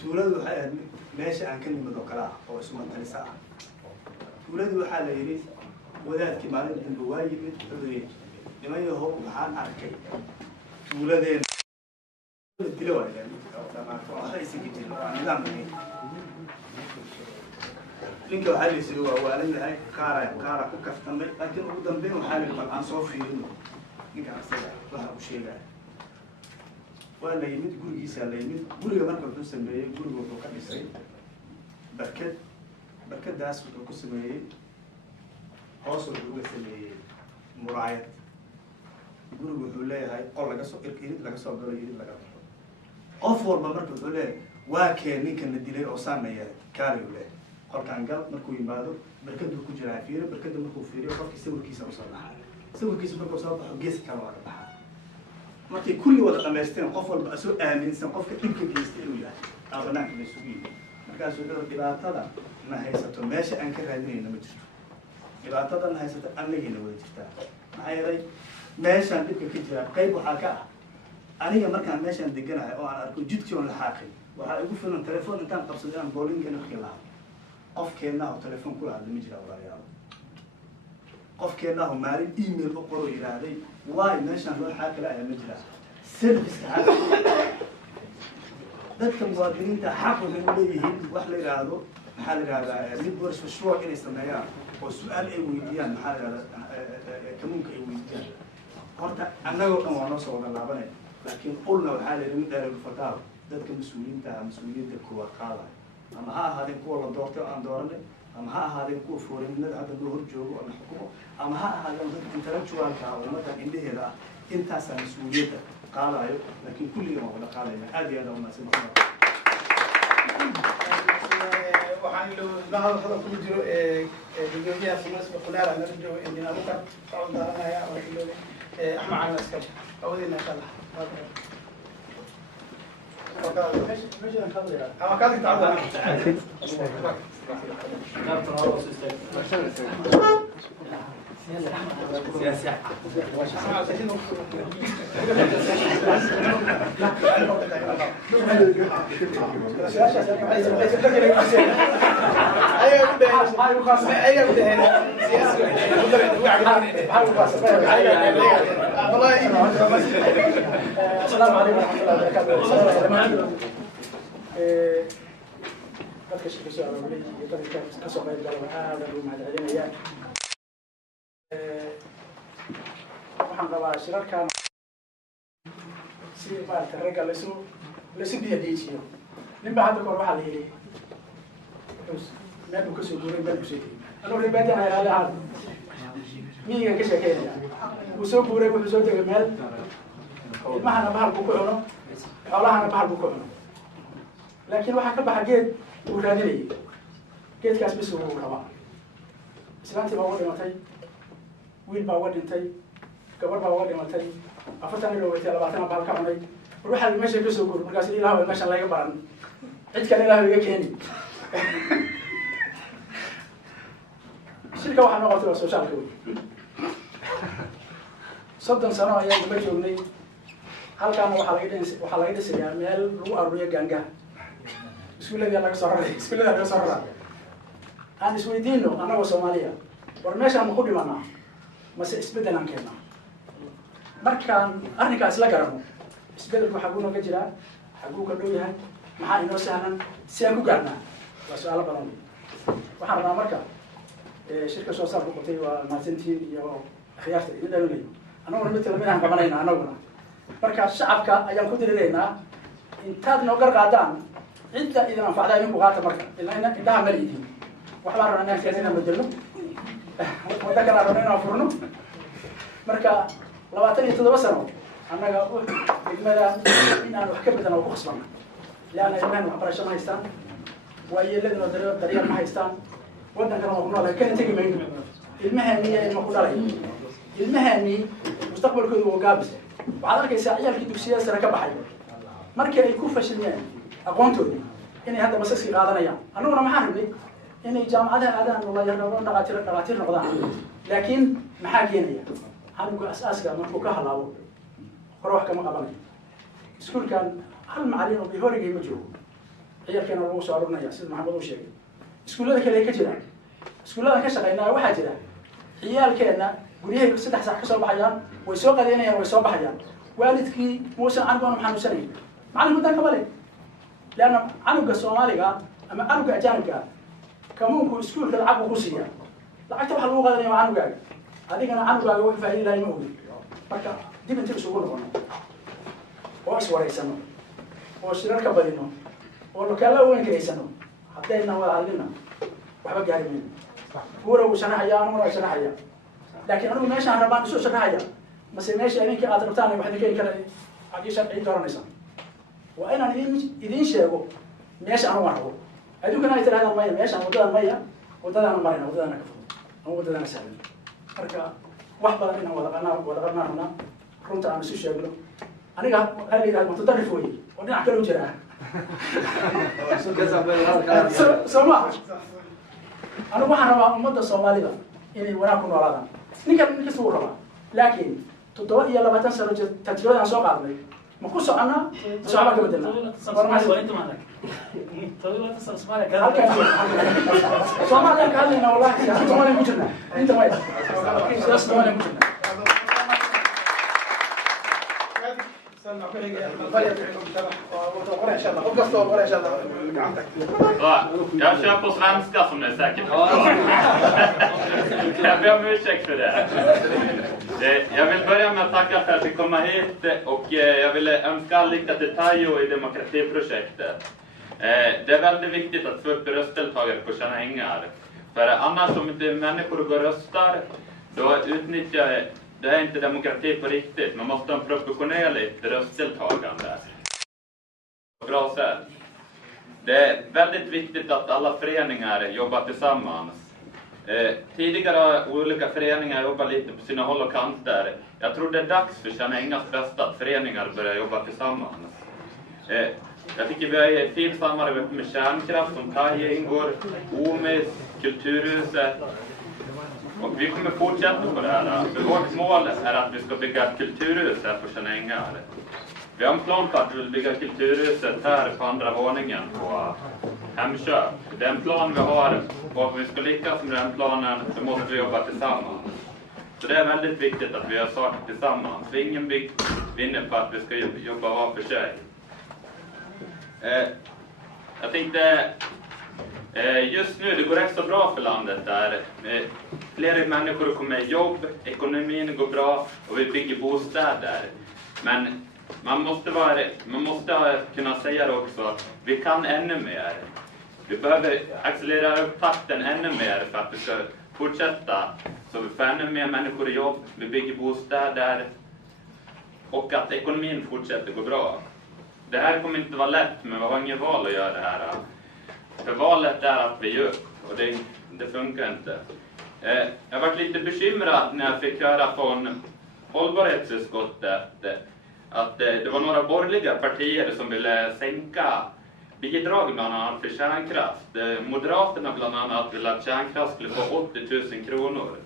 tuuladu waxay meesha aan ka nimid oo kala ah oo isma talisa ah tuuladu waxaa la yiri wadaadkii maalin dambe waa yimid cudurey niman yahow waxaan arkay tuuladeen dilo waa nidaam ninka waxaa la yiri waa waalan yahay qaara ku kaftamay laakiin ugu dambeyn waxaa la yiri aan soo fiirino ninka asaga waxa uu sheegay waa la yimid gurigiisa la yimid guriga marka uu sameeyay guriga wuxuu ka dhisay barkadaas wuxuu ku sameeyay hoos wuxuu ka sameeyay muraayad guriga wuxuu leeyahay qol laga soo irkiid laga soo galo yiri laga baxo qof walba marka wuxuu leeyahay waa keen ninka la dilay oo saameeyay kaali uu leeyahay qolkan gal markuu yimaado barkadu ku jiraa fiiro barkada markuu fiiriyo qofkii sawirkiisa u soo baxay sawirkiisa markuu soo baxo gees kale waa ka baxay markii kulli wada dhameysteen qof walba soo aaminsan qofka dhibka geystay inuu yahay abanaanka la isugu yimid markaasuu dhaw dhibaatada ma haysato meesha aan ka raadinayna ma jirto dhibaatada ma haysato annagina wada jirtaa maxaa yeelay meeshaan dhibka ka jira qayb waxaa ka ah aniga markaan meeshaan deganahay oo aan arko jidkii oo la xaaqay waxaa igu filan telefoon intaan qabsado inaan boolinka naqi lahaa qofkeenna oo telefoon kula hadla ma jira walaalayaal qofkeenna oo maalin email u qoro yiraahday waay meeshaan loo xaaqi lahaa ma jira service dadka muwaadiniinta xaq waxay u leeyihiin wax la yiraahdo maxaa la yiraahdaa mid boris mashruuc inay sameeyaan oo su'aal ay weydiiyaan maxaa la yiraahdaa kamuunka ay weydiiyaan horta annagoo dhan waa noo soo wada laabanay laakiin qulna waxaa la yidhi dheer fataal dadka mas'uuliyiinta mas'uuliyadda kuwa qaadaya ama ha ahaadeen kuwa la doortay oo aan dooranay ama ha ahaadeen kuwa foorinnada hadda loo hor joogo oo la xukumo ama ha ahaadeen dadka intellectualka ah oo ummadda indhaheeda ah intaasaa mas'uuliyadda qaadayo laakiin kulligan waa wada qaadayna aad iyo aad umaasan waxaan ilo bahal hadal ku jiro gudoomiyaha sumaasba qudaara laga joogo injineer Abubakar oo daaranaya oo ilo axmed cali askar awadina insha Allah السلام عليكم ورحمة الله وبركاته. dadka shaqo soo arooriyay iyo dadka ka soo qayb galay aad ugu mahadcelinayaan waxaan qabaa shirarkan si maarta ragga la soo diyaariyo ninba hadda kor waxa la yiri meel uu ka soo guuray bal kusoo anoo ribaadi ay halaad miyiga ka sheekeynaya uu soo guuray wuxuu soo tagay meel ilmahana bahal ku cuno xoolahana bahal ku cuno laakiin waxa ka baxa geed uu raadinayay geedkaas bis uu rabaa islaantii baa uga dhimatay wiil baa uga dhintay gabar baa uga dhimatay 40 ilo 20 baa ka cunay ruuxa meesha ka soo guur markaas ilaahay meesha laga baran cid kale ilaahay iga keeni shirka waxa noqotay socialka soddon sano ayaan daba joognay halkaan waxa laga dhisayaa meel lagu aruuriyo gaangaha iskuulada laga soo raray aan isweydiino anagoo Soomaaliya war meeshaan ma ku dhimanaa mase isbedel aan keenaa markaan arrinkaas la garano isbedelku waxa uu nooga jiraa xaguu ka dhow yahay maxaa inoo sahlan si aan ku gaarnaa waa su'aalo badan waxaan rabaa marka shirka soo saar ku qotay waa maasintiin iyo khiyaarta idin dhalinayo anaguna mid kale aan qabanayna anaguna marka shacabka ayaan ku dirireynaa intaad noo gar qaadaan inta idin anfacda idinku qaata marka ilaa intaha ma liidin waxbaa rabnaa inaan siyaasina bedelno wadda kale rabnaa inaan furno marka 27 sano annaga degmada in aan wax ka bedano oo ku khasbana laana ilmahan waxbarasho ma haystaan waa yeeladina daryeel ma haystaan waddankana waa ku noolahay kana tegi mayno ilmahani iyo ilma ku dhalay ilmahani mustaqbalkoodu waa gaabis waxaad arkaysaa ciyaalkii dugsiga sare ka baxay markii ay ku fashiliyeen aqoontoodii inay hadda basaskii qaadanayaan annaguna maxaan rabnay inay jaamacadaha aadaan wala yarnoo dhaqaatiir noqdaan laakiin maxaa keenaya xanuunka asaaska markuu ka halaabo hore wax kama qabanayo iskuulkan hal macallin oo bihorigay ma joogo ciyalkeena lagu soo arurinaya sida maxamed uu sheegay iskuullada kale ka jiraan iskuullada ka shaqeynaya waxaa jira ciyaalkeena guryahay 3 saac ka soo baxayaan way soo qadeynayaan way soo baxayaan waalidkii muusan anigoona maxanuunsanayn macallin mudan ka bale laana canuga Soomaaliga ama canuga ajaanibka kamuunku iskuulka lacag ku siiya lacagta waxa lagu qadanaya canugaaga adigana canugaaga wax faa'iido leh ma ogi marka dib inta isugu noqono oo iswareysano oo shirarka badino oo lokala weyn ka haysano haddayna wada hadlina waxba gaari mayno kuura uu shanaxaya anuna shanaxaya laakiin anigu meeshaan rabaan isu shanaxaya mase meesha idinka aad rabtaan wax idinka kale hadii sharci dooranaysa waa inaan idin sheego meesha anu rabo adduunkana ay tirahdaan maya meeshaan wadadaan marayna wadadaan ka fudud ama wadadaan sahlan marka wax badan inaan wada qanaa runta aan isu sheegno aniga hal yiraahdo mutadarrif weeye oo dhinac kale u jira soma anigu waxaan rabaa ummadda Soomaalida inay wanaag ku noolaadaan ninka soo rabaa laakiin 27 sano tajribada aan soo qaadnay ma ku soconaa shacabka ka bedelna Soomaaliya ka hadlayna wallahi Soomaaliya ku jirna inta way Soomaaliya ku jirna Jag kör på svenska som ni säkert förstår. Jag ber om ursäkt för det. Jag vill börja med att tacka för att vi komma hit och jag vill önska all lycka till Tajo i demokratiprojektet. Det är väldigt viktigt att få upp röstdeltagare på Tjärna Ängar. För annars om inte människor går och röstar då utnyttjar det är inte demokrati på riktigt. Man måste ha en proportionerligt röstdeltagande. På bra sätt. Det är väldigt viktigt att alla föreningar jobbar tillsammans. Tidigare har olika föreningar jobbat lite på sina håll och kanter. Jag tror det är dags för Tjärna Ängars bästa att föreningar börjar jobba tillsammans. Jag tycker vi har ett fint samarbete med Kärnkraft som Taje ingår, OMIS, Kulturhuset. Och vi kommer fortsätta på det här. För vårt mål är att vi ska bygga ett kulturhus här på Tjärna Ängar. Vi har en plan på att vi vill bygga kulturhuset här på andra våningen på Hemköp. Det är en plan vi har och om vi ska lyckas med den planen så måste vi jobba tillsammans. Så det är väldigt viktigt att vi gör saker tillsammans. För ingen vinner på att vi ska jobba var för sig. Jag tänkte just nu det går rätt så bra för landet där. Fler människor kommer i jobb, ekonomin går bra och vi bygger bostäder. Men man måste kunna säga det också att vi kan ännu mer. Vi behöver accelerera upp takten ännu mer för att vi ska fortsätta. Så vi får ännu mer människor i jobb, vi bygger bostäder och att ekonomin fortsätter gå bra. Det här kommer inte vara lätt, men vi har inget val att göra det här. För valet är att vi gör och det funkar inte. Jag var lite bekymrad när jag fick höra från hållbarhetsutskottet att det var några borgerliga partier som ville sänka bidrag bland annat för kärnkraft. Moderaterna bland annat ville att kärnkraft skulle få 80 000 kronor.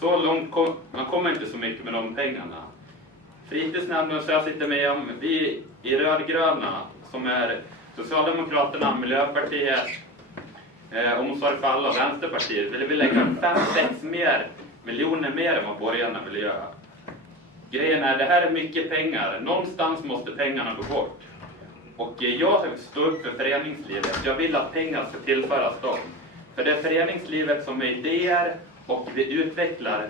Så långt man kommer inte så mycket med de pengarna. Fritidsnämnden så jag sitter med om, vi i rödgröna som är Socialdemokraterna, Miljöpartiet, Omsorg för alla och Vänsterpartiet ville vi lägga 5-6 miljoner mer än vad borgarna vill göra. Grejen är, det här är mycket pengar. Någonstans måste pengarna gå bort. Och jag står upp för föreningslivet. Jag vill att pengar ska tillföras dem. För det är föreningslivet som är idéer och vi utvecklar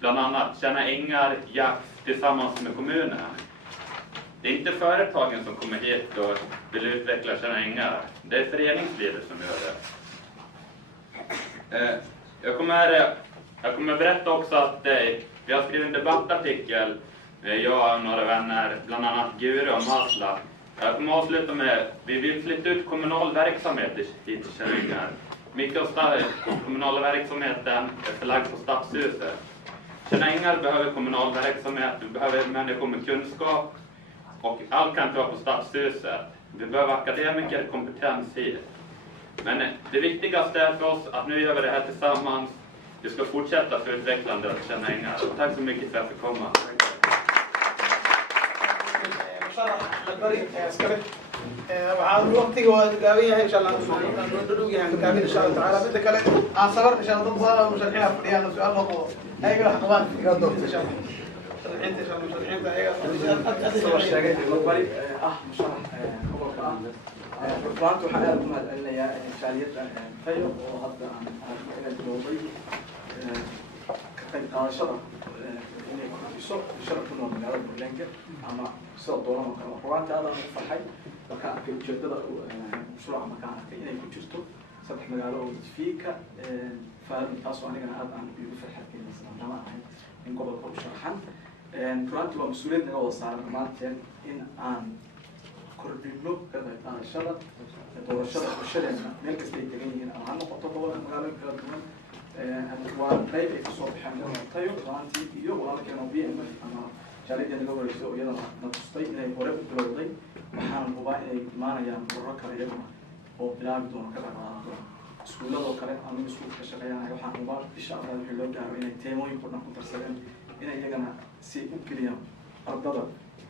bland annat Tjärna Ängar, Jax tillsammans med kommunen. Det är inte företagen som kommer hit och vill utveckla Tjärna Ängar. Det är föreningslivet som gör det. Jag kommer berätta också att vi har skrivit en debattartikel, jag och några vänner, bland annat Gure och Masla. Jag kommer avsluta med, vi vill flytta ut kommunal verksamhet hit till Tjärna Ängar. Mycket av kommunala verksamheten är förlagd på Stadshuset. Tjärna Ängar behöver kommunal verksamhet, vi behöver människor med kunskap och allt kan inte vara på Stadshuset. Vi behöver akademiker, kompetens hit. Men det viktigaste är för oss att nu gör vi det här tillsammans. Vi ska fortsätta för utvecklande av Tjärna Ängar. Tack så mycket för att jag fick komma. waxaan waqtiga waa gaaban yahay insha Allah aan dhow yahay gaaban insha Allah taala mid kale aan sabar insha Allah dad badan oo musharaxiin fadhiyaan su'aal ma qabo ayaga wax qabaan fikrad doonta insha Allah musharaxiinta insha Allah musharaxiinta ayaga soo sheegay bari musharax gobolka runtii waxaan aad u mahadcelinayaa jaaliyadda fayo oo hadda aan joogay ka qayb qaadashada inay kordhiso sharaf ku nool magaalada Puntland ama sida dooran oo kale runtii aad aan u farxay marka arkay ujeedada mashruuca markaan arkay inay ku jirto saddex magaalo oo Fiika faa'iido taas oo anigana aad aan ugu farxay lama ahayn in gobolka u sharaxan runtii waa mas'uuliyad naga wada saaran dhammaanteen in aan kordhino ka qayb qaadashada doorashada bulshadeena meel kasta ay degan yihiin ama ha noqoto gobolka magaalooyin kala duwan waa qayb ay kasoo baxeen tayo runtii iyo walaalkeena BMF ama jaaliyadda naga wareegso iyadana na tustay inay hore u bilowday waxaan hubaa inay imaanayaan ururo kale iyaguna oo bilaabi doona ka qayb qaadan doona iskuuladoo kale ama iskuulka ka shaqeeyanahay waxaan hubaa bisha afraad wixii loo gaaro inay teemooyin ku dhan ku darsadeen inay iyagana si u geliyaan ardada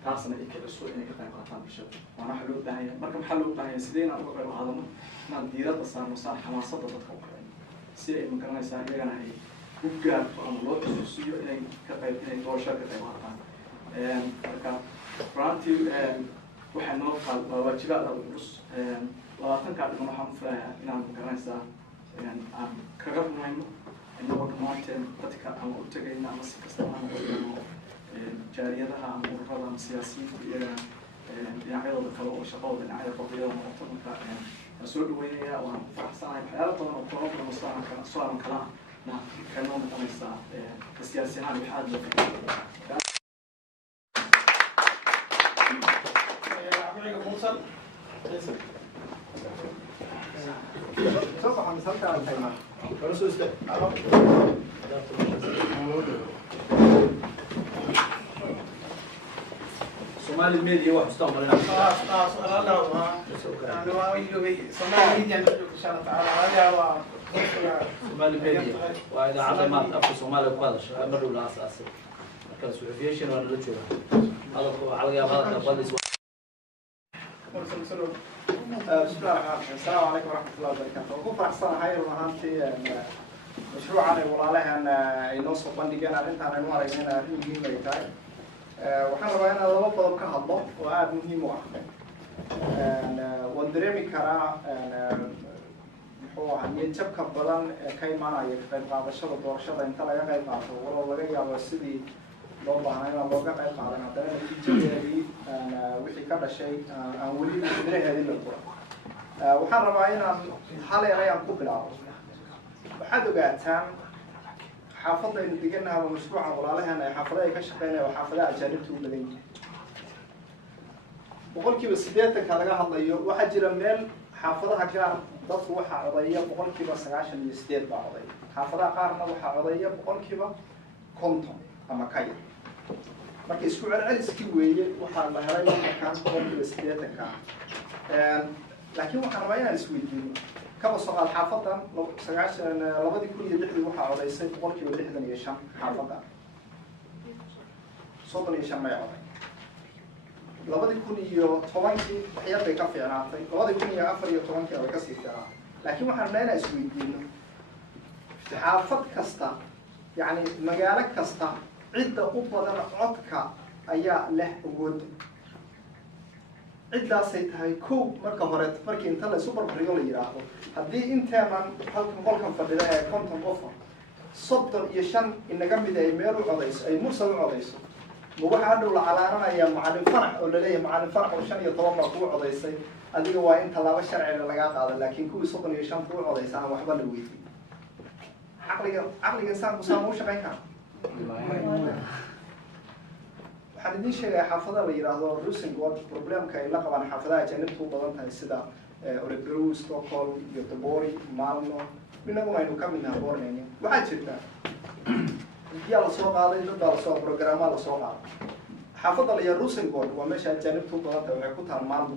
taasna ay kiciso inay ka qayb qaataan bulshada waana waxa loo baahan yahay marka maxaa loo baahan yahay sidee inaan uga qayb qaadano inaan diiradda saarno saan xamaasadda dadka u kicin si ay magaranaysaa iyagana ay u gaarto ama loo xusuusiyo inay doorashada ka qayb qaataan marka runtii waxay noo qaad waa waajibaad aad u culus 20 dhiman waxaan u filayaa inaan magaranaysaa aan kaga rumayno inagoo dhammaanteen dadka ama u tegayna ama si kasta aan uqayno jaaliyadaha ama ururada ama siyaasiyiinta iyagana dhinacyadooda kale oo shaqadooda dhinacyada qofiyada noqoto marka waan soo dhaweynayaa waan ku faraxsanahay waxyaala badan oo kooban badan soo kala na kanoo noqonaysaa ka siyaasi ahaan wax aad loo Somali media wax soo marina Somali media waa idaacada maanta afka Soomaaliya ku hadasha mar dhow la asaasay marka suxufiyiin waa la jooga hadalku waxa laga yaabaa badis بسم الله الرحمن الرحيم السلام عليكم ورحمة الله وبركاته وكفر أحسن هاي المهانتي مشروعنا والله أن ينصب بندقنا أنت أنا نوار إننا مهم بيتاي وحنا رأينا ضبط كهضة وعاد مهم واحد ودريمي كرا هو عن ينتب كبلان كي معنا يكفي بعض الشغل دور الشغل أنت لا يقعد معه والله لقي على السدي لو بحنا لو قاعد قاعدنا ترى النتيجة هذه وحي كذا شيء أولي بدري هذه الكرة وحنا رأينا حالة رأينا كوبلا وحد قاعدتان حافظنا إن تجينا مشروع ولا لها أن حافظة يكشفنا وحافظة أجانبته بدين وقول كي بسديتك هذا هذا يوم واحد جرمال حافظها كان ضف وحى عضية وقول كي بس عشان يسديت بعضي حافظها قارنا وحى عضية وقول كي كنتم أما كاي marka isku celceliskii weeye waxaa la helay markaan qodobka 80 ka laakiin waxaan rabaa inaan isweydiino kaba soo qaad xaafadan 2006 waxaa codeysay boqolkiiba 65 xaafada 35 ma coday 2010 waxyar bay ka fiicnaatay 2014 way ka sii fiicnaatay laakiin waxaan rabaa inaan isweydiino xaafad kasta yani magaalo kasta عدة أفضل عدك أيا له وجود عدة سيتهاي كوب مركب هرت مركب أنت لا سوبر بريول يراهو هدي أنت من هل كم في البداية كنتم أفضل صدر يشان إن جنب ده يميروا عضيس أي مرسل عضيس مو حد ولا على أنا يا معلم فرح ولا ليه معلم فرح وشان يطلع قوة عضيسي هذي هو أنت لا بشرع ولا لقاط هذا لكن كوب صدر يشان قوة عضيس أنا وحبا لويتي عقلي إنسان مساموش غيره waxaan idin sheegay xaafada la yiraahdo Rosengård problemka ay la qabaan xaafadaha ajaanibtu u badan tahay sida Örebro, Stockholm, Göteborg, Malmö minaguna aynu ka midnahay Borneo waxaa jirta yaa la soo qaaday dad la soo programma la soo qaaday xaafada la yiraahdo Rosengård waa meesha ajaanibtu u badan tahay waxay ku taal Malmö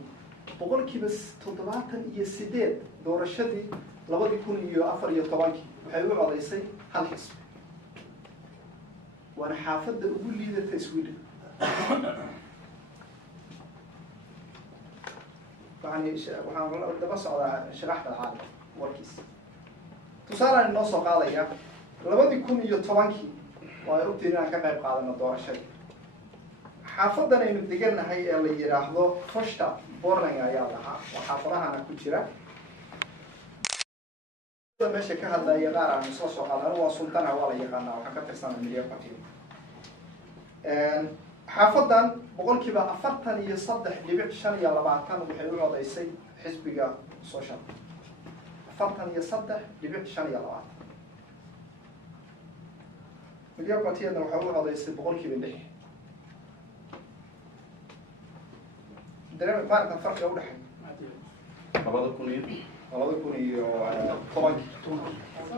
boqolkiiba 78 doorashadii 2014 waxay u codeysay hal xisbi وأنا حافظ أقول لي ذا تسويد waxaan daba socdaa sharaxda caali warkiis tusaalaan inoo soo qaadaya 2010 waa ogtiin inaan ka qayb qaadano doorashada xaafadan aynu degannahay ee la yiraahdo Foshta Borlang ayaa lahaa xaafadahana ku jira meesha ka hadlaya qaar aan soo qaadano waa sultana waa la yaqaanaa waxa ka tirsan milyan qati xaafadan boqolkiiba 43.5 waxay u codeysay xisbiga social 43.5 milyan qatiyada waxa u codeysay boqolkiiba 6 درهم ما كان فرق ولا حاجة. labada kun iyo tobankii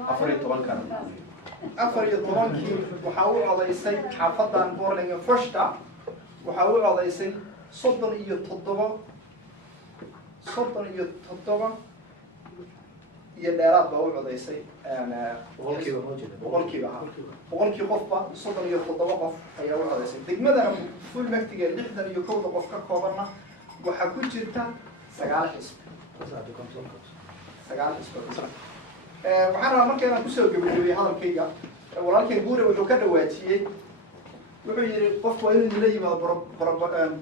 afar iyo toban waxa uu codeysay xaafadan Borlang Foshta waxa uu codeysay 37 iyo dheeraad baa u codeysay boqolkiiba qofba 37 qof ayaa u codeysay degmadana full waqtiga 61 qof ka koobanna waxa ku jirta 9 xisbi waxaan rabaa markaan kusoo gabagabay hadalkayga walaalkay guure wuxuu ka dhawaajiyey wuxuu yiri qofku waa inuu la yimaado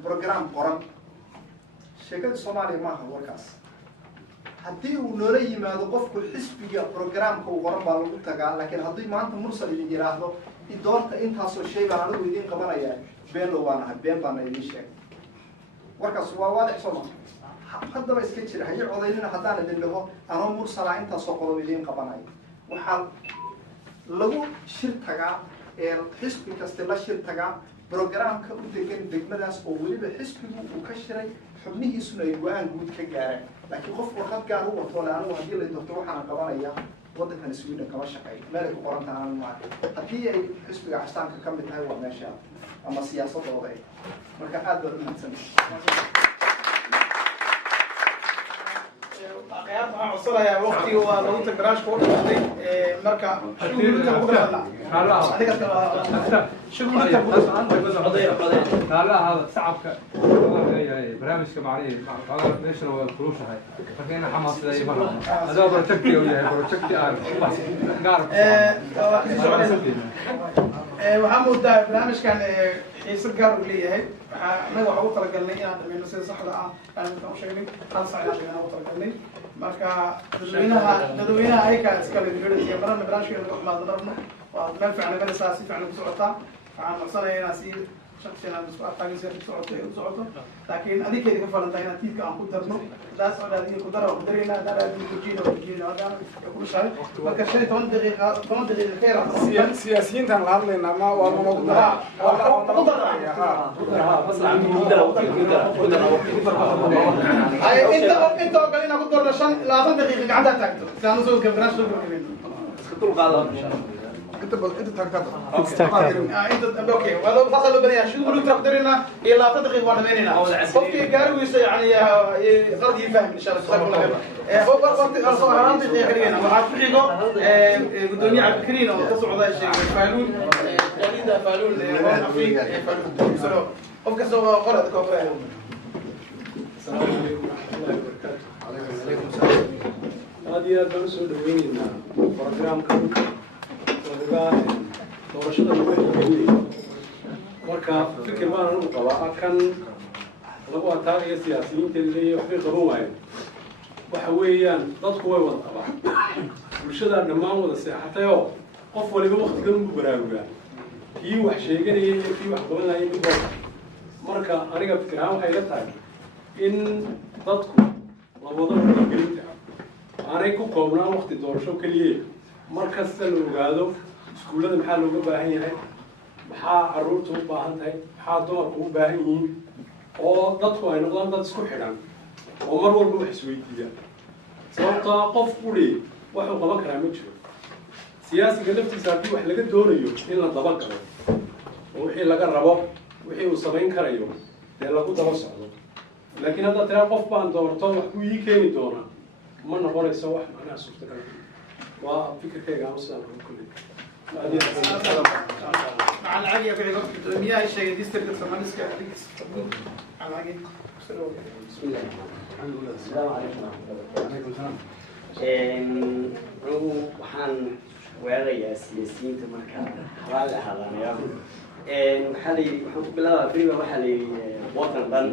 program qoran sheekada Soomaaliya maaha warkaas haddii uu noola yimaado qofku xisbiga programka uu qoran baa lagu tagaa laakiin haddii maanta mursal idin yiraahdo idoorta intaasoo shay baan anigu idin qabanaya been loo waanahay been baan idin sheegay warkaas waa waadix Soomaaliya haddaba iska jira haye codeynina haddaan idin dhaho anoo mursala intaasoo qodob idin qabanayo waxaa lagu shir tagaa ee xisbi kasta la shir tagaa programka u degan degmadaas oo weliba xisbigu uu ka shiray xubnihiisuna ay go'aan guud ka gaareen laakiin qof warqad gaar u wato la anigu haddii la doorto waxaan qabanaya waddankan Sweden kama shaqeeyo meel ay ku qoran tahay aan ma haddii ay xisbiga xastaanka ka mid tahay waa meesha ama siyaasadooda ay marka aad baa u mahadsantahay أخيرا وصلها يا وقتي ولو تقراش فوق مركا لا هذا صعبك برنامج كمعري ليش لو الفلوس هاي فكينا حماس زي ما هذا بروجكتي ويا بروجكتي عارف waxaan moodaa barnaamijkan xiiso gaar u leeyahay anaga waxa ugu talagalnay inaan dhamayno sida saxda ah aan u sheegnay hal saac ayaan ugu talagalnay marka dadweynaha ayka iska leh dowladda marna barnaamijka lagu xumaado darno waa meel fiican laga saa si fiican ku socotaa waxaan codsanayaa inaan si shakhsiyan aan isku arkaagaysa ku socoto laakiin adikeeda ka falantaa inaan tiidka aan ku darno daas oo dhaad ku daro darina daraad ku jiino hadaan ku shaay marka 10 daqiiqo khayra siyaasiyiintan la hadlaynaa ma waa ma ugu daraa انت قالنا ku darno 20 daqiiqo gacanta taagto saanu soo gabarash soo gabarayn iska dul qaado insha Allah انت اوكي هذا فصل بنيا شو نقول تقدرنا الى 10 دقائق وانا بيننا اوكي قالوا يعني غلط يفهم ان شاء الله تقول هو وقت الصهران دقيقه waxaad ku xigo gudoomiye cabdikariin oo ka socda faaluun jaliida faaluun afriiq faaluun soo qofka soo qorad ka faaluun السلام عليكم ورحمة الله وبركاته. عليكم السلام. هذه الدرس الدوينة برنامج وذكاء ورشد المهم. مركا فكر ما نقطع كان لقوا تاريخ سياسيين اللي يحقق قبوعين وحويا تطوي والطبع. ورشد النمام والسياحة حتى يوم قف ولا بوقت كانوا ببراوجا. في وحشة جري في واحد قبلنا يبغى. مركا أنا فكرة وحي لتاعي. إن تدخل لوضع الجريمة أنا يكون قومنا وقت الدور شو كليه مركز سلو قادو سكولة محل وجباهي هاي محا عروته باهن هاي محا دور وباهيين أو تدخل هاي نقدر تدخل حرام ومر والبو حسويتي سواء قف قولي واحد قبك رامج سياسي قلبت ساكي وحلقة دوريو إلا طبقة وحي لقى الرباب وحي وصلين كريو لأن لقوا توسع لكن هذا ترى قف بان دورته وحكو يكيني دونا ما نقول يسوي أنا سوفت كلام وفكر كي قام صار كله مع العالية في الوقت المياه الشيء ديسترك السمانسكا على العالية بسم الله السلام عليكم ورحمة الله وبركاته. waxaan weerarayaa siyaasiyiinta markaa xalaal ahaadanayaa waxaan ku bilaabaa beriba waxaa la yidhi waddan dhan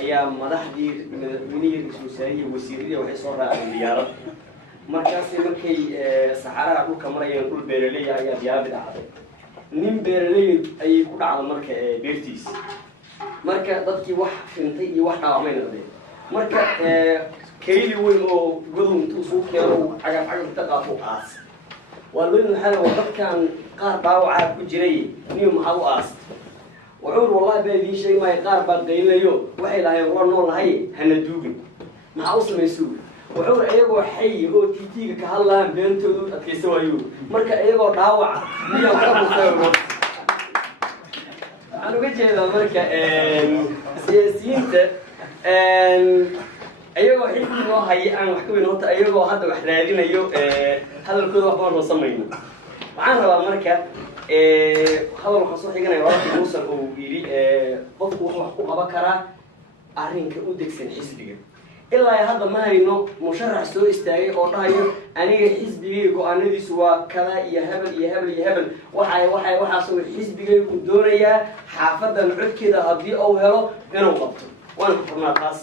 ayaa madaxdii madaxweynihii ra-iisul wasaarihii wasiiradii waxay soo raaceen diyaarad markaasi markay saxaaraha dhulka marayeen dhul beeraley ayaa diyaaradi dhacday nin beeraley ayay ku dhacda marka beertiisa marka dadkii wax dhintay iyo wax dhaawacmay noqdeen marka kayli weyn oo godow intuu suu keeno cagaf inta qaato aas waa loo maxaa waa dadkan qaar dhaawacaa ku jiray niyo maxaa u aas wuxuu wallahi baa idiin sheegay ma qaar baa qaylayo waxay lahayn war nool lahay hana duugin maxaa u sameysuu wuxuu ayagoo xay oo TV-ga ka hadlaan beentoodu adkaysan waayo marka ayagoo dhaawac niyo ka busayro aan uga jeedaa marka siyaasiyiinta ayagoo xilkii noo hayay aan wax ka weyn horta ayagoo hadda wax raadinayo hadalkooda wax baan loo samayno waxaan rabaa marka hadal waxaan soo xiganaya walaalkii muusan uu yidhi qofku wuxuu wax ku qaban karaa arrinka u degsan xisbiga ilaa hadda ma hayno musharax soo istaagay oo dhahayo aniga xisbigayga go-aanadiisu waa kada iyo hebel iyo hebel iyo hebel waxaasoo xisbigaygu doonayaa xaafadan codkeeda haddii uu helo inuu qabto waana ku furnaa taas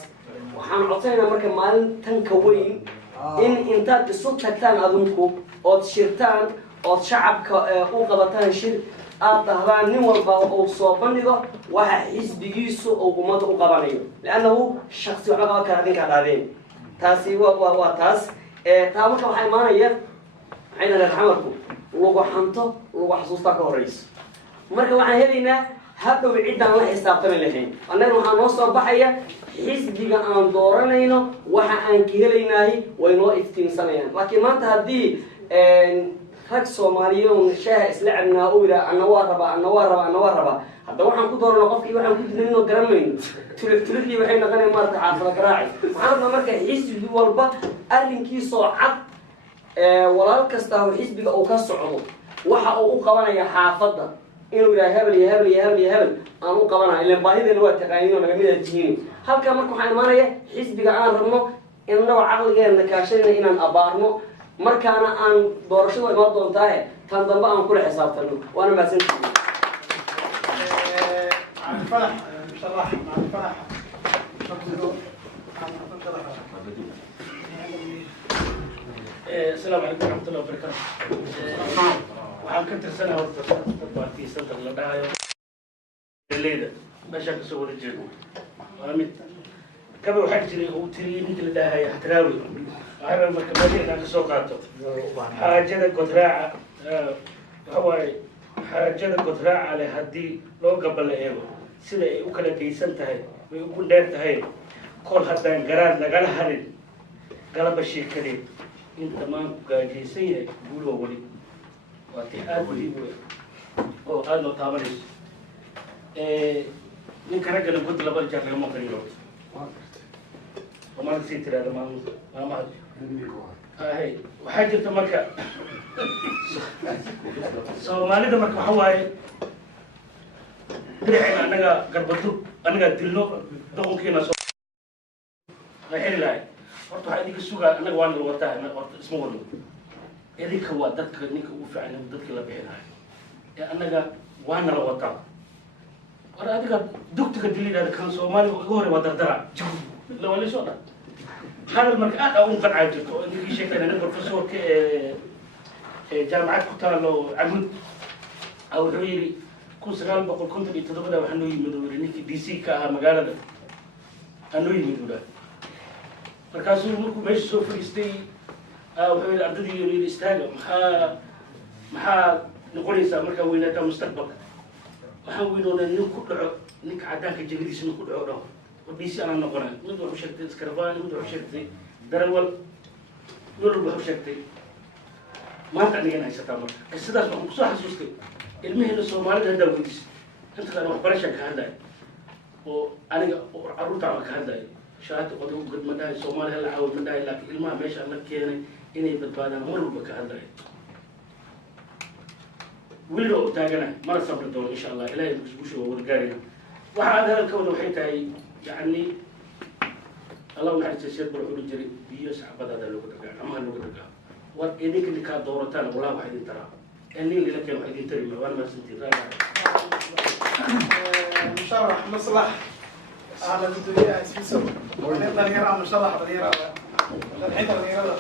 waxaan codsanaynaa marka maalintan ka weyn in intaad isu tagtaan adinku ood shirtaan ood shacabka u qabataan shir aad dhahdaan nin walba uu soo bandhigo waxa xisbigiisu uu ummadda u qabanayo liannahu shaksi waxba qaban kara adinkaa dhahdeen taasi waa taas taa marka waxaa imaanaya maxay dhahdeen xamarku lagu xanto lagu xasuustaa ka horeyso marka waxaan helaynaa hadhow ciddaan la xisaabtami lahayn annaga waxaa noo soo baxaya xisbiga aan dooranayno waxa aan ka helaynahay way noo iftiimsanayaan laakiin maanta haddii rag soomaaliyeed shaaha isla cabnaa uu yidhaha anna waa rabaa hadda waxaan ku doorana qofkii waxaan ku didnayno garanmayno tulixii waxay noqonaya maarata xaafada garaaci waxaan rabnaa marka xisbi walba arrinkiisoo cad walaal kasta oo xisbiga uu ka socdo waxa uu u qabanaya xaafadda inuu yidhaha hebel iyo hebel iyo hebel iyo hebel aan u qabanaya ilaan baahideena waa taqaaniin oo naga mid aad tihiin halkaa marka waxaa imaanaya xisbiga aan rabno innagoo caqligeena kaashanayna inaan abaarno markaana aan doorashadu imaan doontaahe tan dambe aan kula xisaabtano waana mahadsantihiin السلام عليكم ورحمة الله وبركاته. waxaan ka tirsanaa horta dadbaartii santar la dhahayo leyda meeshaan kasoo wada jeedo waa mid gabe waxaa jiray uu tiriyey ninkii la dhahayo xatraawi waxaa raba marka meesha ka soo qaato xaajada godraaca waxa waaye xaajada godraaca leh haddii loo gabala eego sida ay u kala geysan tahay way ugu dheer tahay kol haddaan garaad lagala harin galaba sheekadeed inta maanku gaajaysan yahay guuloo weli waa tii aada muhiim u oo aada noo taabanayso ninka raggana god laba jeer lagama qariyo soomaalida sii tiraada maamaha hay waxaa jirta marka soomaalida marka waxa waaye diricayna annaga garbadub annagaa dilno doqonkiina soo xiri lahay horta waxaa idinka sugaa annaga waa nala wataa horta isma wadno idinka waa dadka ninka ugu fiican dadka la bixi lahay ee annaga waa nala wataa war adiga dugtiga dilidaada kan soomaaliga ugu hore waa dardara la wali soo dhan hadal marka aad ugu qancay jirto oo ninkii sheekayna nin professorka jaamacad ku taalo camud wuxuu yidhi 1957 waxaa noo yimid uu yidhi ninkii DC ka ahaa magaalada anoo yimid uu dhahay markaasuu markuu meesha soo fadhiistay wuxuu yidhi ardadii yidhi istaaga maxaa noqonaysaa markaa weynaataa mustaqbalka waxaan weynoonay nin ku dhaco ninka caddaanka jegadiisa nin ku dhaco dhaho oo DC anaa noqonay mid wuxuu sheegtay iskarabaan mid wuxuu sheegtay darawal mid walba wuxuu sheegtay maanta anigana haysataa marka sidaas waxaan kusoo xasuustay ilmaheena soomaalida haddaa weydiisay inta kale waxbarashaan ka hadlaya oo aniga carruurtaan ka hadlaya shaati qodob gad ma dhahay soomaali hala caawid ma dhahay laakiin ilmaha meesha la keenay inay badbaadaan mar walba ka hadlaya weliba u taaganahay mana sabri doono insha allah ilaahay busbusha waa wada gaarayna waxa aad hadalka wada waxay tahay yacni الله ونحن الشيخ بروح الجري بيوس عبد هذا اللي قدر أما اللي قدر وإنك اللي كان دورتان والله واحد ترى اللي لك واحد ترى وأنا ما سنتي مشرح مصلح على الدنيا اسمه ونقدر نرى مشرح غيره الحين غيره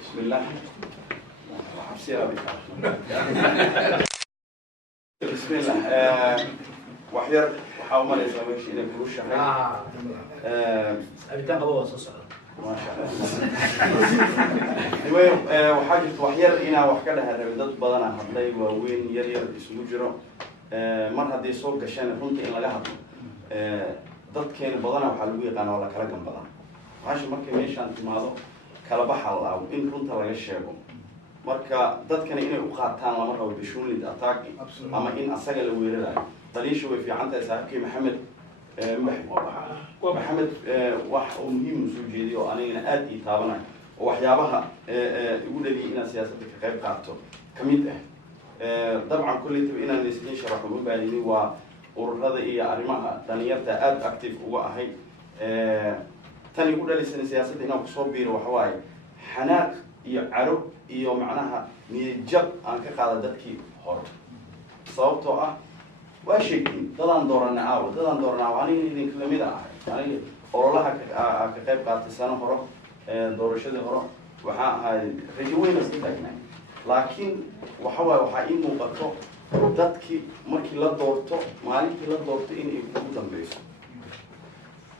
بسم الله بسم الله وحير وحاول يسوي شيء لكروش شهر أبيتان قبوا وصوص ما شاء الله وحاجة وحير إنا وحكلها الرياضات بدنا هذي وين يري يسوجرو مرة هذي صوب كشان كنت إن لها ضد كان بدنا وحلوي قنا ولا كلام بدنا عشان ما كميش أنت ماذا كلا بحال أو إن كنت ولا شيء marka dadkana inay u qaataan lama rabo bishuulid attack ama in asaga la weerarayo taliishu way fiican tahay saaxiibkii maxamed maxamed wax uu muhiim u soo jeediyo anigana aad ii taabanayo oo waxyaabaha igu dhaliyay inaan siyaasadda ka qayb qaato kamid ah dabcan kulliiba inaan isdiin sharaxo u baahnay waa ururada iyo arrimaha dhalinyarta aad active uga ahay tan igu dhalisay siyaasadda inaan ku soo biiro waxa waaye xanaaq iyo caro iyo macnaha niyad aan ka qaada dadkii hore sababtoo ah waa sheegin dadaan dooranaa aniga idinka lamid ah aniga ololaha ka qayb qaatay sano hore doorashadii hore waxaa ahay rajo weyn iska taagnay laakiin waxaa ii muuqato dadkii markii la doorto maalintii la doorto inay ugu dambeyso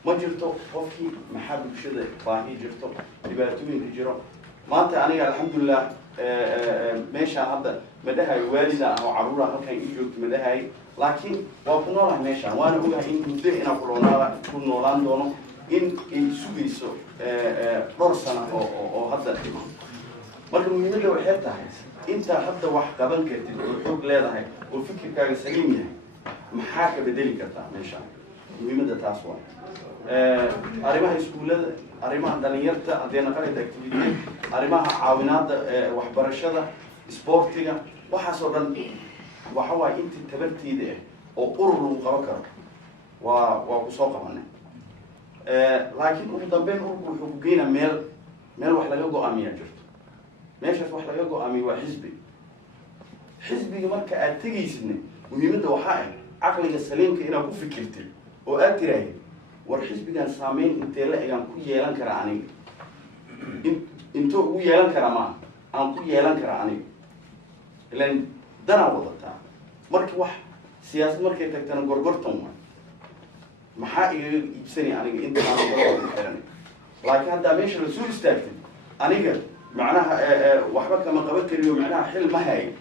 ma jirto qofkii maxaa bulshada baahi jirto dhibaatooyinka jiro maanta aniga alxamdulilah meeshaan hadda madahay waalida oo caruura halkan ii joogto madahay laakiin waa ku noolahay meeshaan waana ogahay in muddo inaan ku noolaan doono in ay sugayso dhowr sano oo hadda dhimo marka muhiimadda waxay tahay intaa hadda wax qaban kartid oo xoog leedahay oo fikirkaaga saliim yahay maxaa ka bedeli kartaa meeshaan muhiimadda taas waa arrimaha iskuullada arrimaha dhalinyarta haddii naqalid activity arrimaha caawinaadda waxbarashada isboortiga waxaasoo dhan waxa waaye intii tabarteeda ah oo urur lagu qaban karo waa ku soo qabanay laakiin ugu dambeyn ururku wuxuu ku geynaa meel wax laga go-aamiyaa jirto meeshaas wax laga go-aamiyo waa xisbiga marka aad tegaysidna muhiimadda waxaa ah caqliga saliimka inaad ku fikirtid oo aad tiraahid war xisbigan saameyn intee la egaan ku yeelan karaa aniga intoo ugu yeelan karaa maa aan ku yeelan karaa aniga ilan danaa wadataa marka wax siyaasad markay tagtana gorgortan waa maxaa igaga iibsanay aniga inta aan gorgortan ku xiranay laakiin haddaa meesha la soo istaagtay aniga macnaha waxba kama qaban kariyo macnaha xil ma hayo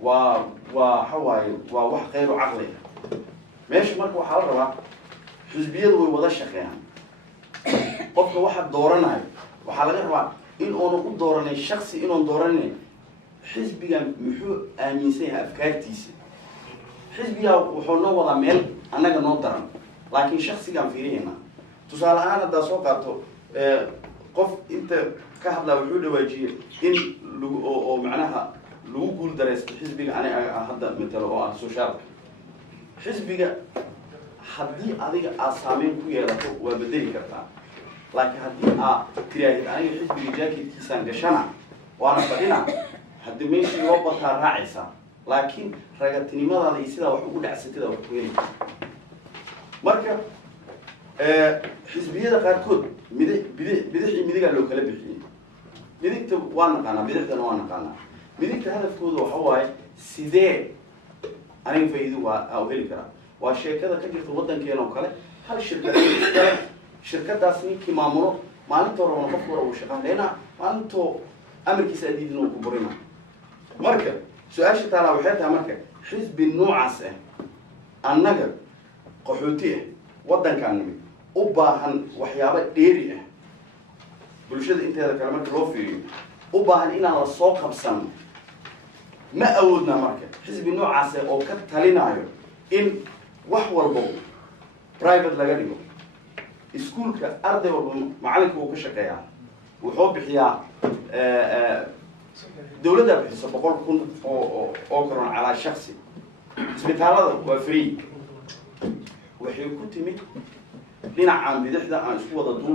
waxa waaye waa wax qayru caqli ah meesha marka waxaa la rabaa xisbiyadu way wada shaqeeyaan qofka waxa dooranayo waxaa laga rabaa in oona u dooranay shaksi inoon dooranay xisbigan muxuu aaminsan yahay afkaartiisa xisbigaa wuxuu noo wadaa meel annaga noo daran laakiin shaksigaan fiiriyayna tusaale ahaan haddaa soo qaato qof inta ka hadlaa wuxuu dhawaajiyey in oo macnaha lagu guul dareysto xisbiga aniga hadda matalo oo ah soshaalka xisbiga haddii adiga aad saameyn ku yeelato waa bedeli kartaa laakiin haddii aad tiraahid aniga xisbiga jaaketkiisaan gashana waana fadhina haddii meeshii loo bataa raacaysaa laakiin ragatinimadada iyo sidaa wax ugu dhacsatida wax ku heli marka xisbiyada qaarkood bidix iyo midigaa loo kala bixiyey midigta waa naqaanaa bidixdana waa naqaanaa midigta hadafkooda waxa waaye sidee aniga faa'iido waa u heli karaa waa sheekada ka jirta waddankeena oo kale hal shirkad iskale shirkadaas ninkii maamulo maalinta horena qofka hore uu shaqaan leena maalintoo amarkiisa adiidin uu ku burina marka su-aasha taalaa waxay tahay marka xisbi noocaas ah annaga qaxooti ah waddankaan nimid u baahan waxyaabo dheeri ah bulshada inteeda kale marka loo fiiriyo u baahan inaan la soo qabsano ma awoodna marka xisbi noocaas ah oo ka talinayo in wax walbo private laga dhigo iskuulka arday walba macalinka uu ka shaqeeyaa wuxuu bixiyaa dawladdaa bixisa 100,000 oo karoon calaa shaksi isbitaalada waa free waxay ku timid dhinacaan bidixda aan isku wada duubay